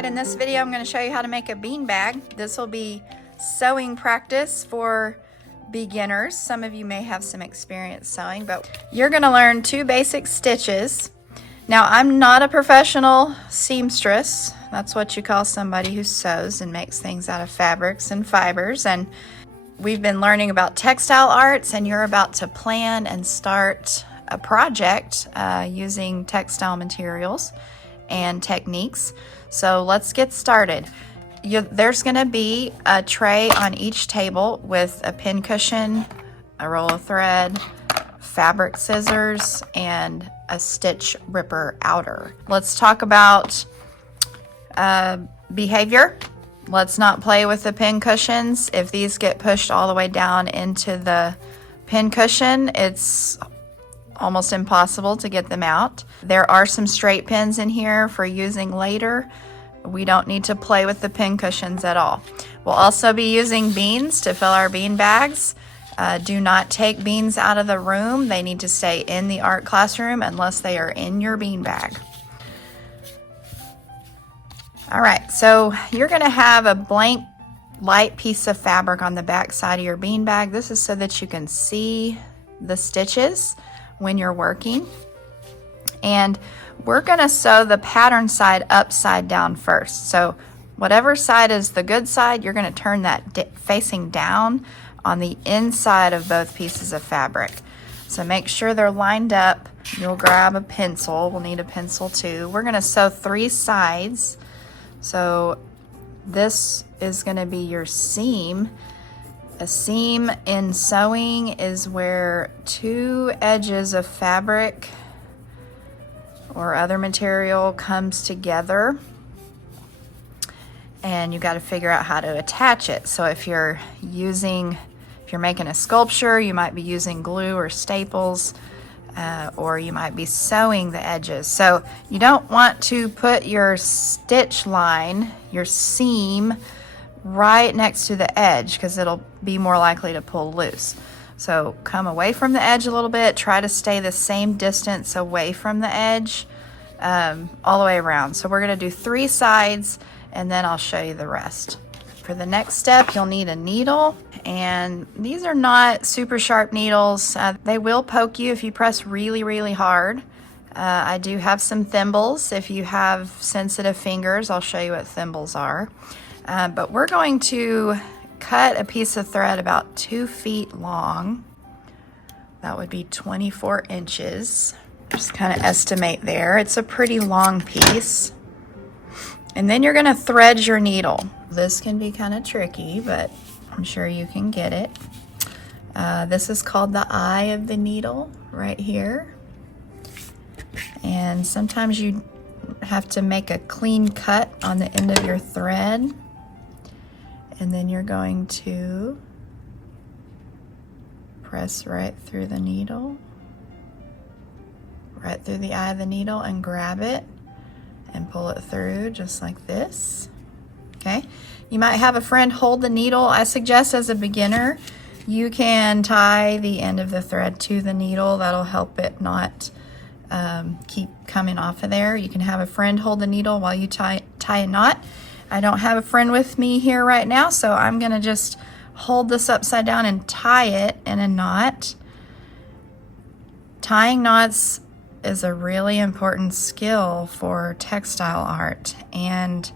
Alright, in this video I'm going to show you how to make a beanbag. This will be sewing practice for beginners. Some of you may have some experience sewing, but you're going to learn 2 basic stitches. Now, I'm not a professional seamstress. That's what you call somebody who sews and makes things out of fabrics and fibers. And we've been learning about textile arts, and you're about to plan and start a project using textile materials and techniques. So let's get started. There's going to be a tray on each table with a pin cushion, a roll of thread, fabric scissors, and a stitch ripper outer. Let's talk about behavior. Let's not play with the pin cushions. If these get pushed all the way down into the pin cushion, it's almost impossible to get them out. There are some straight pins in here for using later. We don't need to play with the pin cushions at all. We'll also be using beans to fill our bean bags. Do not take beans out of the room. They need to stay in the art classroom unless they are in your bean bag. All right, so you're gonna have a blank light piece of fabric on the back side of your bean bag. This is so that you can see the stitches when you're working. And we're gonna sew the pattern side upside down first. So whatever side is the good side, you're gonna turn that facing down on the inside of both pieces of fabric. So make sure they're lined up. You'll grab a pencil. We'll need a pencil too. We're gonna sew 3 sides. So this is gonna be your seam. A seam in sewing is where 2 edges of fabric or other material comes together, and you got to figure out how to attach it. So if you're making a sculpture, you might be using glue or staples, or you might be sewing the edges. So you don't want to put your stitch line, your seam, right next to the edge because it'll be more likely to pull loose. So come away from the edge a little bit, try to stay the same distance away from the edge all the way around. So we're gonna do 3 sides and then I'll show you the rest. For the next step, you'll need a needle, and these are not super sharp needles. They will poke you if you press really, really hard. I do have some thimbles. If you have sensitive fingers, I'll show you what thimbles are. But we're going to cut a piece of thread about 2 feet long. That would be 24 inches. Just kind of estimate there. It's a pretty long piece. And then you're gonna thread your needle. This can be kind of tricky, but I'm sure you can get it. This is called the eye of the needle right here. And sometimes you have to make a clean cut on the end of your thread. And then you're going to press right through the needle, right through the eye of the needle, and grab it and pull it through just like this. Okay, you might have a friend hold the needle. I suggest as a beginner, you can tie the end of the thread to the needle. That'll help it not keep coming off of there. You can have a friend hold the needle while you tie a knot. I don't have a friend with me here right now, so I'm gonna just hold this upside down and tie it in a knot. Tying knots is a really important skill for textile art, and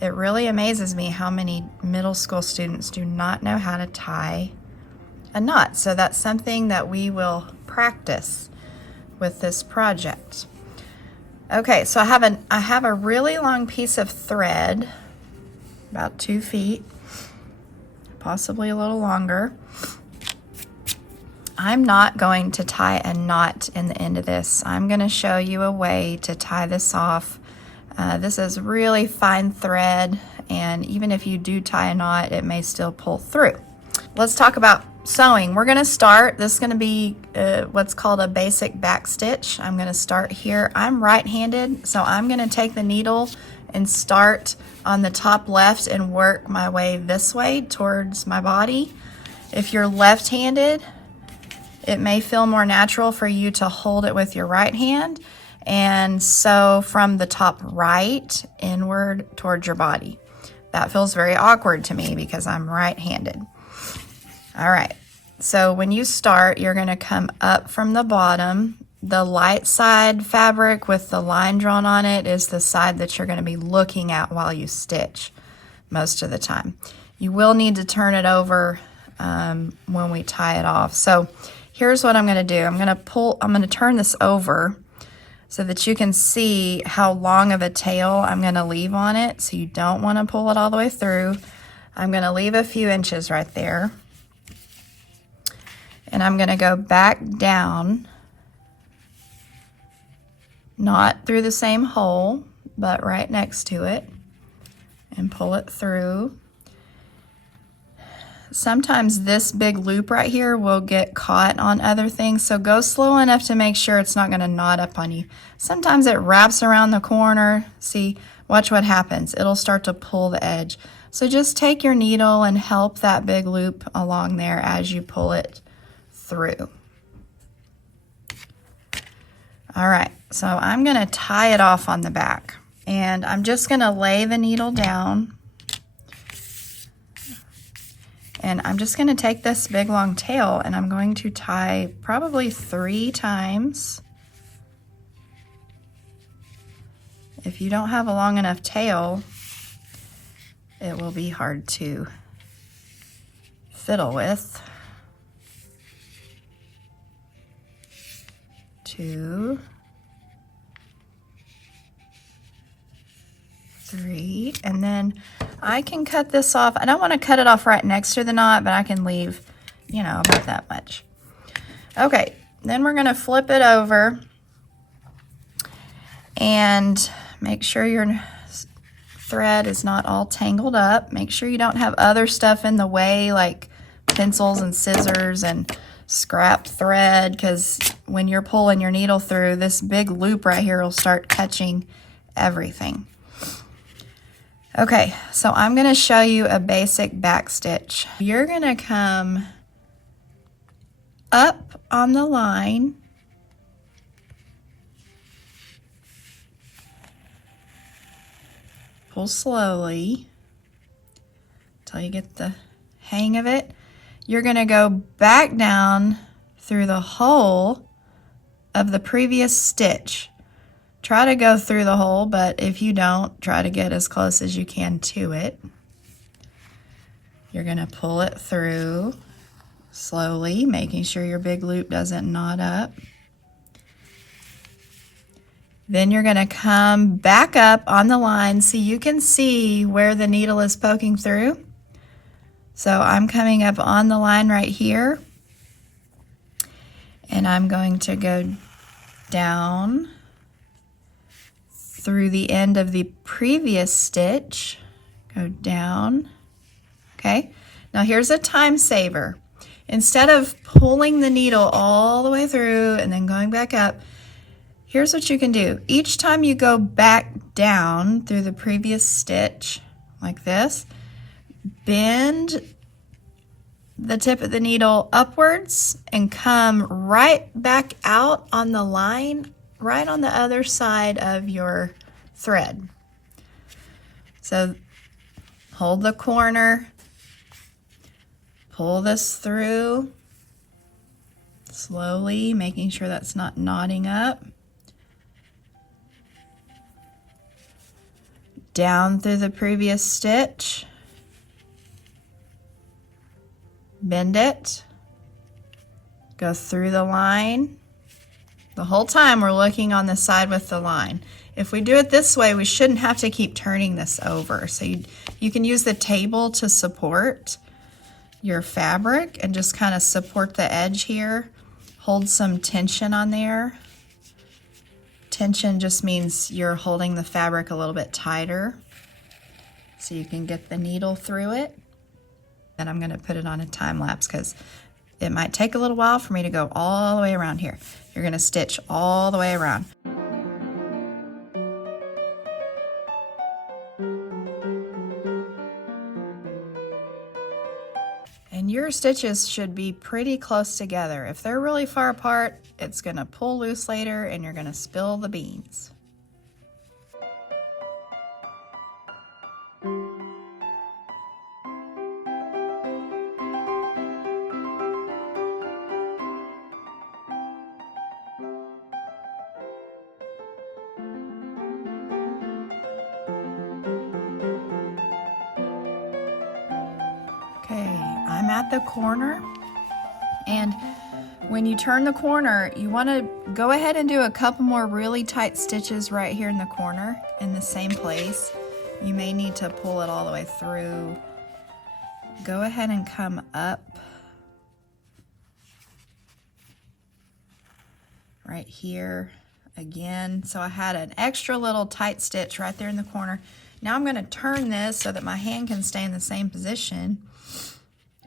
it really amazes me how many middle school students do not know how to tie a knot. So that's something that we will practice with this project. Okay, so I have a really long piece of thread, about 2 feet, possibly a little longer. I'm not going to tie a knot in the end of this. I'm going to show you a way to tie this off. This is really fine thread, and even if you do tie a knot, it may still pull through. Let's talk about sewing. We're going to start. This is going to be what's called a basic back stitch. I'm going to start here. I'm right-handed, so I'm going to take the needle and start on the top left and work my way this way towards my body. If you're left-handed, it may feel more natural for you to hold it with your right hand and sew from the top right inward towards your body. That feels very awkward to me because I'm right-handed. All right, so when you start, you're going to come up from the bottom. The light side fabric with the line drawn on it is the side that you're going to be looking at while you stitch most of the time. You will need to turn it over when we tie it off. So here's what I'm going to do. I'm going to turn this over so that you can see how long of a tail I'm going to leave on it. So you don't want to pull it all the way through. I'm going to leave a few inches right there. And I'm going to go back down, not through the same hole, but right next to it, and pull it through. Sometimes this big loop right here will get caught on other things, so go slow enough to make sure it's not going to knot up on you. Sometimes it wraps around the corner. See, watch what happens. It'll start to pull the edge. So just take your needle and help that big loop along there as you pull it through. All right, so I'm going to tie it off on the back, and I'm just going to lay the needle down, and I'm just going to take this big long tail and I'm going to tie probably 3 times. If you don't have a long enough tail, it will be hard to fiddle with. 2, 3, and then I can cut this off. I don't want to cut it off right next to the knot, but I can leave, you know, about that much. Okay, then we're going to flip it over and make sure your thread is not all tangled up. Make sure you don't have other stuff in the way like pencils and scissors and scrap thread, because when you're pulling your needle through, this big loop right here will start catching everything. Okay, so I'm going to show you a basic back stitch. You're going to come up on the line, pull slowly until you get the hang of it. You're going to go back down through the hole of the previous stitch. Try to go through the hole, but if you don't, try to get as close as you can to it. You're going to pull it through slowly, making sure your big loop doesn't knot up. Then you're going to come back up on the line so you can see where the needle is poking through. So I'm coming up on the line right here, and I'm going to go down through the end of the previous stitch, go down. Okay, now here's a time saver. Instead of pulling the needle all the way through and then going back up, here's what you can do. Each time you go back down through the previous stitch, like this, bend the tip of the needle upwards and come right back out on the line, right on the other side of your thread. So hold the corner, pull this through slowly, making sure that's not knotting up. Down through the previous stitch, bend it, go through the line. The whole time we're looking on the side with the line. If we do it this way, we shouldn't have to keep turning this over. So you can use the table to support your fabric and just kind of support the edge here. Hold some tension on there. Tension just means you're holding the fabric a little bit tighter so you can get the needle through it. And I'm going to put it on a time lapse because it might take a little while for me to go all the way around here. You're going to stitch all the way around. And your stitches should be pretty close together. If they're really far apart, it's gonna pull loose later and you're gonna spill the beans. Okay, I'm at the corner, and when you turn the corner, you want to go ahead and do a couple more really tight stitches right here in the corner in the same place. You may need to pull it all the way through. Go ahead and come up right here again. So I had an extra little tight stitch right there in the corner. Now I'm going to turn this so that my hand can stay in the same position.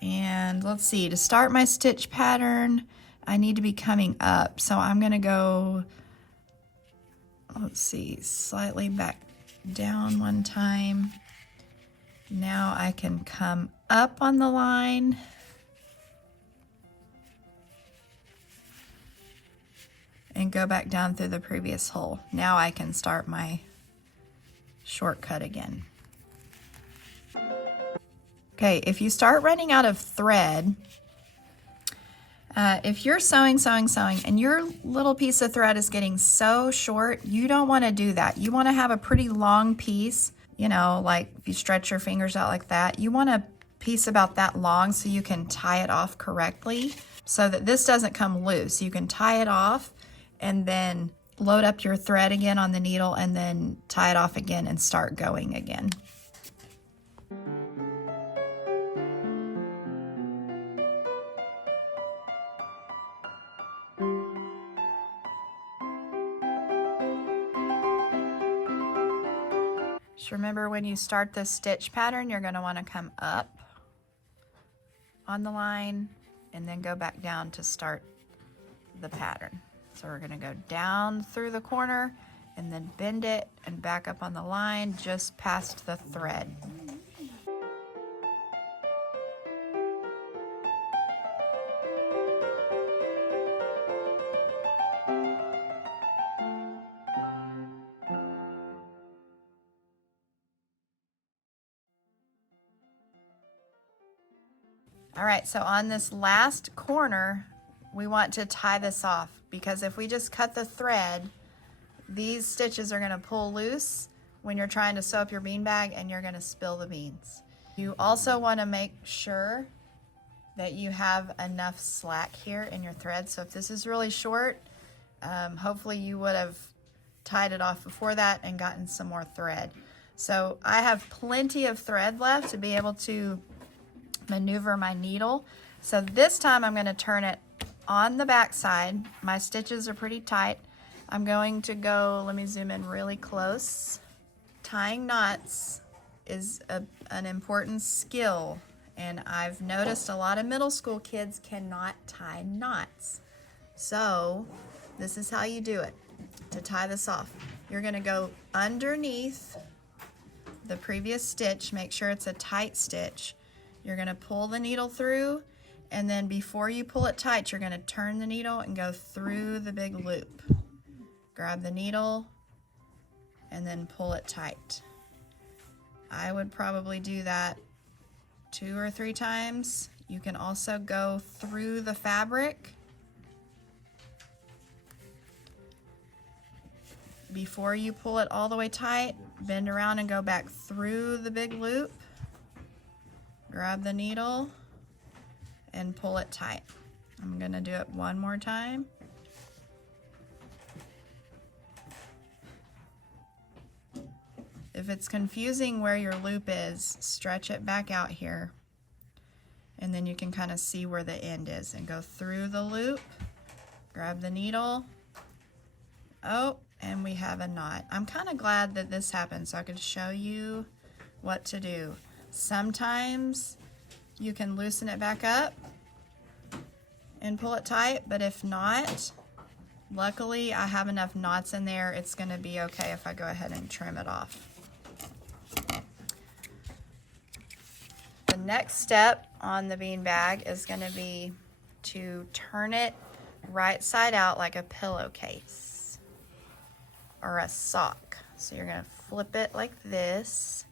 And let's see, to start my stitch pattern, I need to be coming up. So I'm going to go, let's see, slightly back down one time. Now I can come up on the line. And go back down through the previous hole. Now I can start my shortcut again. Okay, if you start running out of thread, if you're sewing, and your little piece of thread is getting so short, you don't want to do that. You want to have a pretty long piece, you know, like if you stretch your fingers out like that, you want a piece about that long so you can tie it off correctly so that this doesn't come loose. You can tie it off and then load up your thread again on the needle and then tie it off again and start going again. Just remember, when you start this stitch pattern, you're going to want to come up on the line and then go back down to start the pattern. So we're going to go down through the corner and then bend it and back up on the line just past the thread. All right, so on this last corner, we want to tie this off, because if we just cut the thread, these stitches are going to pull loose when you're trying to sew up your beanbag and you're going to spill the beans. You also want to make sure that you have enough slack here in your thread. So if this is really short, hopefully you would have tied it off before that and gotten some more thread. So I have plenty of thread left to be able to maneuver my needle. So this time I'm going to turn it on the back side. My stitches are pretty tight. I'm going to go, let me zoom in really close. Tying knots is an important skill, and I've noticed a lot of middle school kids cannot tie knots. So this is how you do it. To tie this off, you're going to go underneath the previous stitch, make sure it's a tight stitch. You're going to pull the needle through, and then before you pull it tight, you're going to turn the needle and go through the big loop. Grab the needle and then pull it tight. I would probably do that 2 or 3 times. You can also go through the fabric before you pull it all the way tight. Bend around and go back through the big loop. Grab the needle and pull it tight. I'm going to do it one more time. If it's confusing where your loop is, stretch it back out here, and then you can kind of see where the end is, and go through the loop, grab the needle. Oh, and we have a knot. I'm kind of glad that this happened so I could show you what to do. Sometimes you can loosen it back up and pull it tight, but if not, luckily I have enough knots in there, it's going to be okay if I go ahead and trim it off. The next step on the beanbag is going to be to turn it right side out like a pillowcase or a sock. So you're going to flip it like this.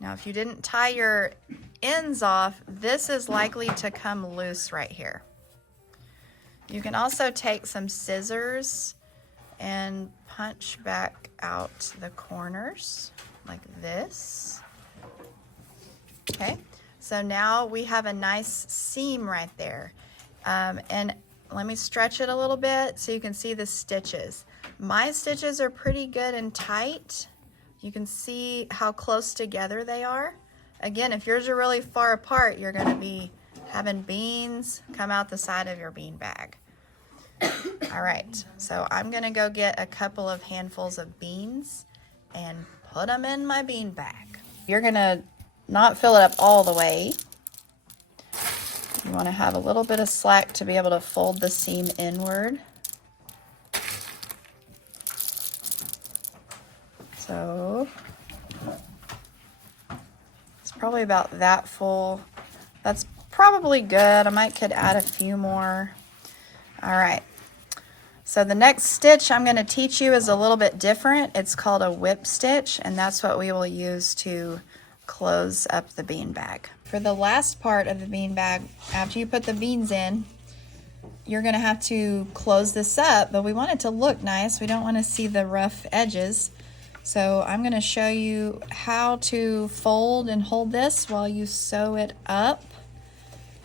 Now if you didn't tie your ends off, this is likely to come loose right here. You can also take some scissors and punch back out the corners like this. Okay, so now we have a nice seam right there. And let me stretch it a little bit so you can see the stitches. My stitches are pretty good and tight. You can see how close together they are. Again, if yours are really far apart, you're going to be having beans come out the side of your bean bag. All right, so I'm going to go get a couple of handfuls of beans and put them in my bean bag. You're going to not fill it up all the way. You want to have a little bit of slack to be able to fold the seam inward. So it's probably about that full. That's probably good. I could add a few more. All right. So the next stitch I'm going to teach you is a little bit different. It's called a whip stitch, and that's what we will use to close up the bean bag. For the last part of the bean bag, after you put the beans in, you're going to have to close this up, but we want it to look nice. We don't want to see the rough edges. So I'm going to show you how to fold and hold this while you sew it up.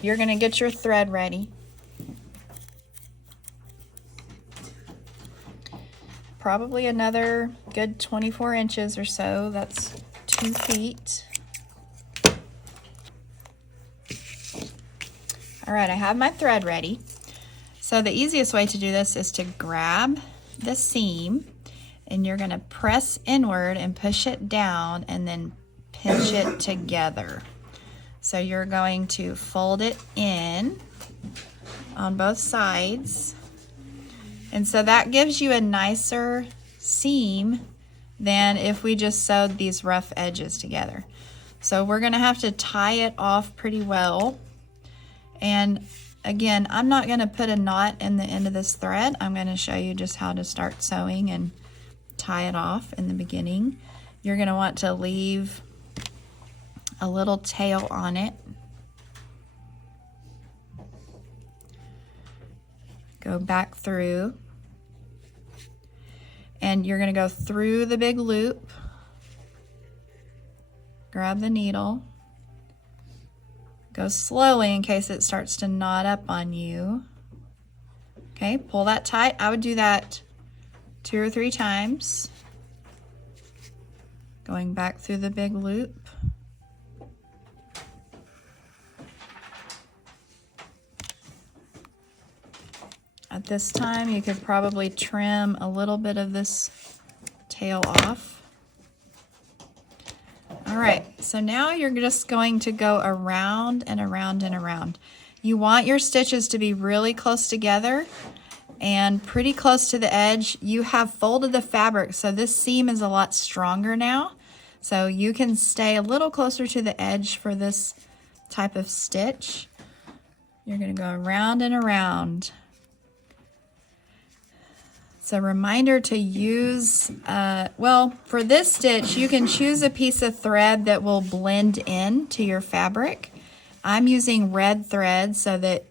You're going to get your thread ready. Probably another good 24 inches or so. That's 2 feet. All right, I have my thread ready. So the easiest way to do this is to grab the seam and you're going to press inward and push it down and then pinch it together. So you're going to fold it in on both sides. And so that gives you a nicer seam than if we just sewed these rough edges together. So we're going to have to tie it off pretty well. And again, I'm not going to put a knot in the end of this thread. I'm going to show you just how to start sewing and tie it off in the beginning. You're going to want to leave a little tail on it. Go back through, and you're going to go through the big loop, grab the needle, go slowly in case it starts to knot up on you. Okay, pull that tight. I would do that 2 or 3 times, going back through the big loop. At this time, you could probably trim a little bit of this tail off. All right, so now you're just going to go around and around and around. You want your stitches to be really close together and pretty close to the edge. You have folded the fabric, so this seam is a lot stronger now. So you can stay a little closer to the edge for this type of stitch. You're going to go around and around. It's a reminder to use, well, for this stitch, you can choose a piece of thread that will blend in to your fabric. I'm using red thread so that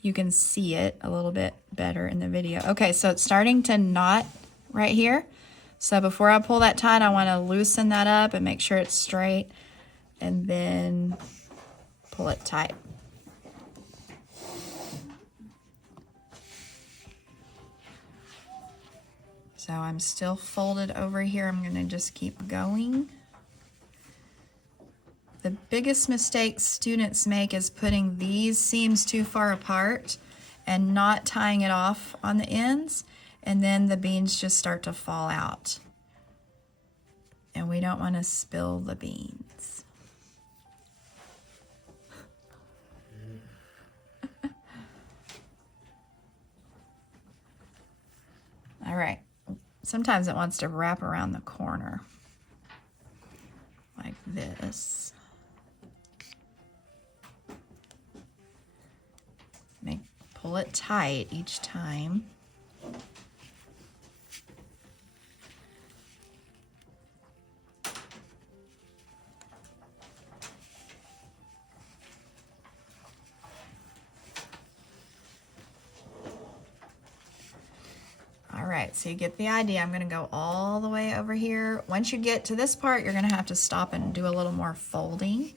you can see it a little bit better in the video. Okay, so it's starting to knot right here. So before I pull that tight, I want to loosen that up and make sure it's straight, and then pull it tight. So I'm still folded over here. I'm going to just keep going. The biggest mistake students make is putting these seams too far apart and not tying it off on the ends, and then the beans just start to fall out. And we don't want to spill the beans. All right. Sometimes it wants to wrap around the corner. this. Pull it tight each time. All right, so you get the idea. I'm gonna go all the way over here. Once you get to this part, you're gonna have to stop and do a little more folding.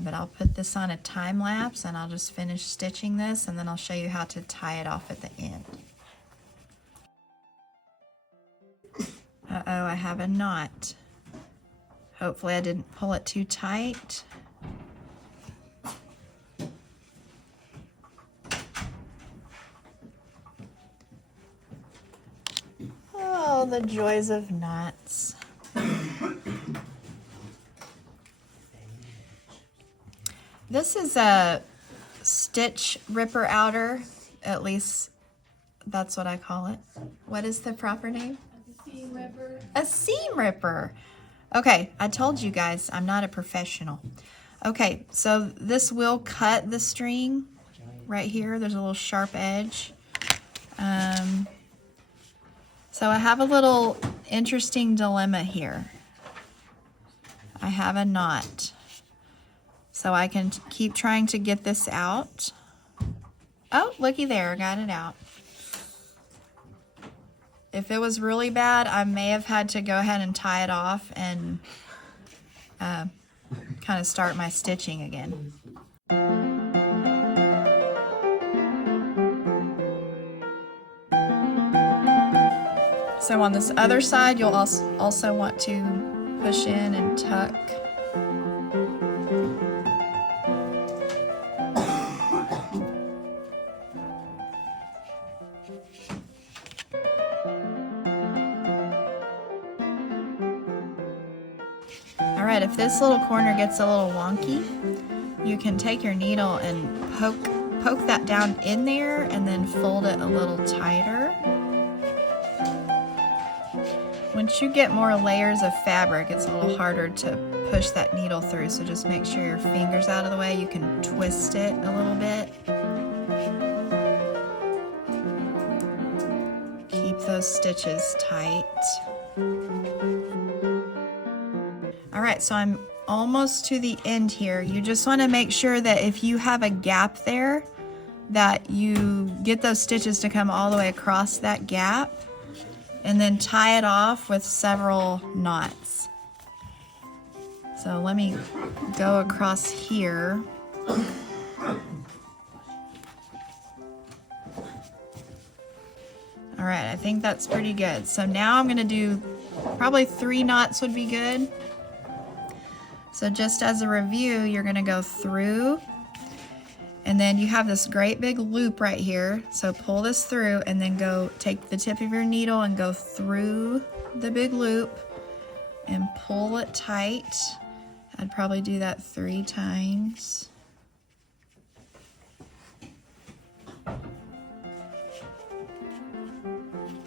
But I'll put this on a time lapse and I'll just finish stitching this, and then I'll show you how to tie it off at the end. Uh-oh, I have a knot. Hopefully I didn't pull it too tight. Oh, the joys of knots. This is a stitch ripper outer, at least that's what I call it. What is the proper name? A seam ripper. A seam ripper. Okay, I told you guys, I'm not a professional. Okay, so this will cut the string right here. There's a little sharp edge. So I have a little interesting dilemma here. I have a knot. So I can keep trying to get this out. Oh, looky there, got it out. If it was really bad, I may have had to go ahead and tie it off and kind of start my stitching again. So on this other side, you'll also want to push in and tuck. Alright, if this little corner gets a little wonky, you can take your needle and poke that down in there and then fold it a little tighter. Once you get more layers of fabric, it's a little harder to push that needle through, so just make sure your finger's out of the way. You can twist it a little bit. Keep those stitches tight. All right, so I'm almost to the end here. You just want to make sure that if you have a gap there, that you get those stitches to come all the way across that gap, and then tie it off with several knots. So let me go across here. All right, I think that's pretty good. So now I'm gonna do probably 3 knots would be good. So just as a review, you're gonna go through, and then you have this great big loop right here. So pull this through and then go take the tip of your needle and go through the big loop and pull it tight. I'd probably do that 3 times.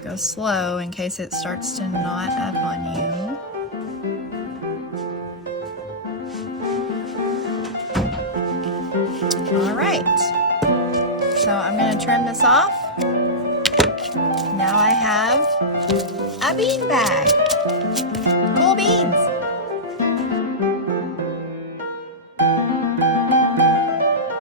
Go slow in case it starts to knot up on you. All right, so I'm gonna trim this off. Now I have a beanbag.